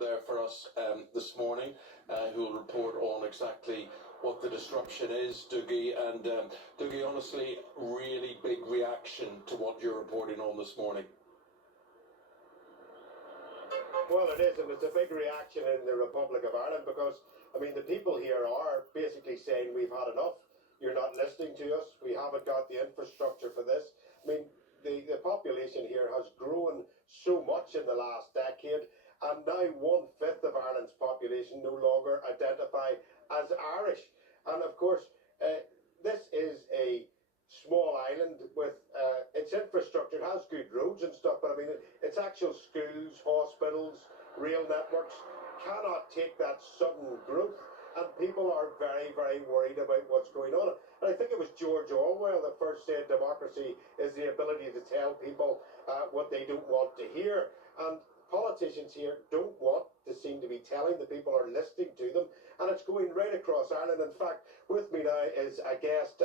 there for us this morning, who will report on exactly what the disruption is, Dougie. And Dougie, honestly, really big reaction to what you're reporting on this morning. Well, it is, and it's a big reaction in the Republic of Ireland because, I mean, the people here are basically saying we've had enough. You're not listening to us. We haven't got the infrastructure for this. I mean, the population here has grown so much in the last decade, and now 1/5 of Ireland's population no longer identify as Irish. And of course, this is a small island with its infrastructure. It has good roads and stuff, but I mean, its actual schools, hospitals, rail networks cannot take that sudden growth. And people are very, very worried about what's going on. And I think it was George Orwell that first said democracy is the ability to tell people what they don't want to hear. And politicians here don't want to seem to be telling the people or listening to them. And it's going right across Ireland. In fact, with me now is a guest,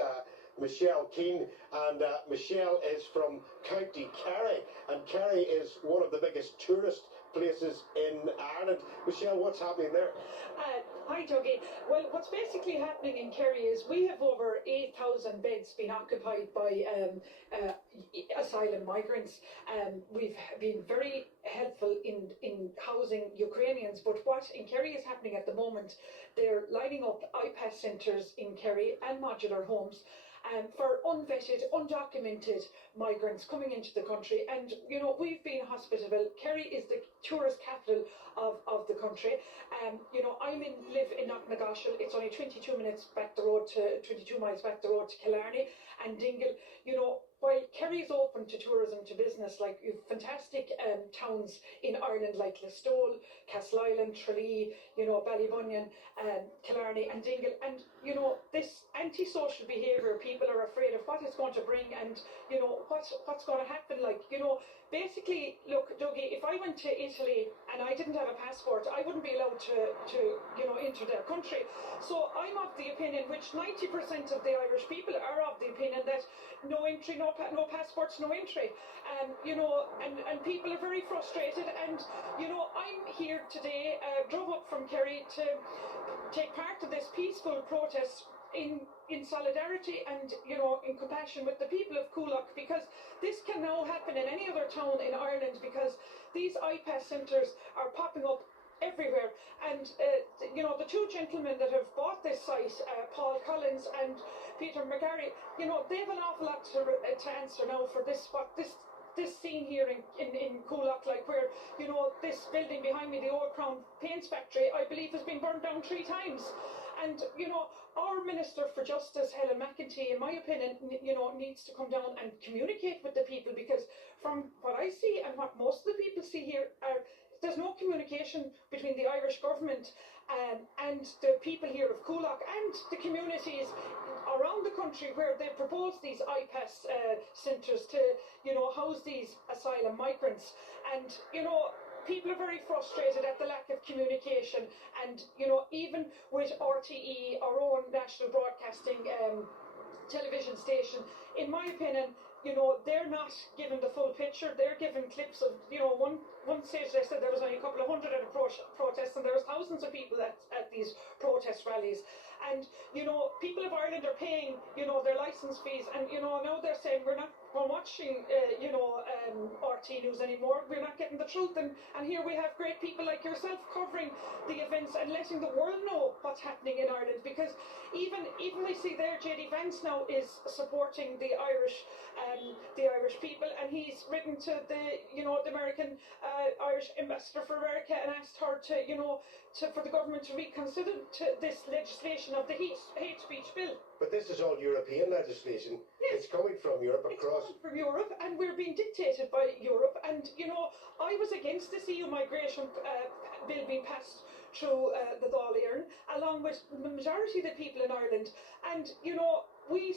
Michelle Keane, and Michelle is from County Kerry, and Kerry is one of the biggest tourist places in Ireland. Michelle, what's happening there? Hi, Dougie. Well, what's basically happening in Kerry is we have over 8,000 beds being occupied by asylum migrants. We've been very helpful in housing Ukrainians, but what in Kerry is happening at the moment, they're lining up IPAS centres in Kerry and modular homes for unvetted, undocumented migrants coming into the country. And, you know, we've been hospitable. Kerry is the tourist capital of the country. You know, live in Knocknagoshel. It's only 22 minutes back the road to, 22 miles back the road to Killarney and Dingle. You know, while Kerry is open to tourism, to business, like you've fantastic towns in Ireland like Listowel, Castleisland, Tralee, you know, Ballybunion, Killarney and Dingle. And, you know, this antisocial behaviour, people are afraid of what it's going to bring and, you know, what's going to happen. Like, you know, basically, look, Dougie, if I went to Italy and I didn't have a passport, I wouldn't be allowed to you know, enter their country. So I'm of the opinion, which 90% of the Irish people are of the opinion, that no entry, no passports, no entry. You know, and people are very frustrated. And, you know, I'm here today, drove up from Kerry to take part of this peaceful protest in solidarity and, you know, in compassion with the people of Coolock, because this can now happen in any other town in Ireland, because these IPAS centres are popping up everywhere. And you know, the two gentlemen that have bought this site, Paul Collins and Peter McGarry, you know, they have an awful lot to answer now for this scene here in Coolock, like where, you know, this building behind me, the Old Crown Paints Factory, I believe has been burned down 3 times. And, you know, our Minister for Justice, Helen McEntee, in my opinion, you know, needs to come down and communicate with the people, because from what I see and what most of the people see here, there's no communication between the Irish government and the people here of Coolock and the communities around the country where they propose these IPAS centres to, you know, house these asylum migrants. And, you know, people are very frustrated at the lack of communication. And, you know, even with RTE, our own national broadcasting television station, in my opinion, you know, they're not given the full picture. They're given clips of, you know, one stage they said there was only a couple of hundred at a protest, and there was thousands of people at these protest rallies. And, you know, people of Ireland are paying, you know, their licence fees, and, you know, now they're saying we're not watching, you know, RT News anymore. We're not getting the truth. And here we have great people like yourself covering the events and letting the world know what's happening in Ireland. Because even we see there, JD Vance now is supporting the Irish people, and he's written to the, you know, the American Irish ambassador for America and asked her to, you know, for the government to reconsider this legislation of the hate speech bill. But this is all European legislation. Yes. It's coming from Europe across. It's coming from Europe, and we're being dictated by Europe. And, you know, I was against this EU migration bill being passed through the Dáil Éireann, along with the majority of the people in Ireland. And, you know, we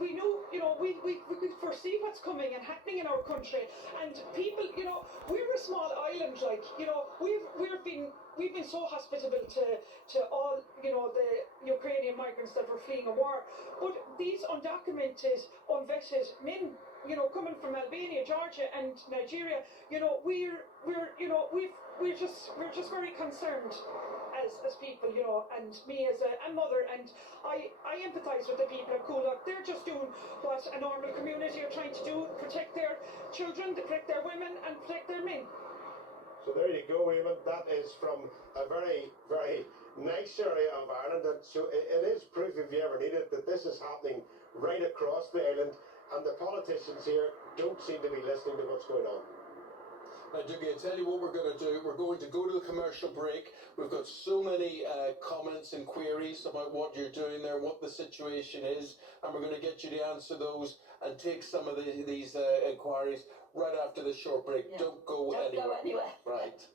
knew, you know, we could foresee what's coming and happening in our country. And people, you know, we're a small island, like, you know, we've been so hospitable to all, you know, the Ukrainian migrants that were fleeing a war. But these undocumented, unvetted men you know, coming from Albania, Georgia, and Nigeria, you know, we're just very concerned as people, you know, and me as a mother, and I empathise with the people at Coolock. They're just doing what a normal community are trying to do: protect their children, protect their women, and protect their men. So there you go, Eamon. That is from a very, very nice area of Ireland. And so it is proof, if you ever need it, that this is happening right across the island. And the politicians here don't seem to be listening to what's going on. Now, Dougie, I tell you what we're going to do. We're going to go to the commercial break. We've got so many comments and queries about what you're doing there, what the situation is, and we're going to get you to answer those and take some of these inquiries right after the short break. Yeah. Don't go Don't anywhere. go anywhere. Right.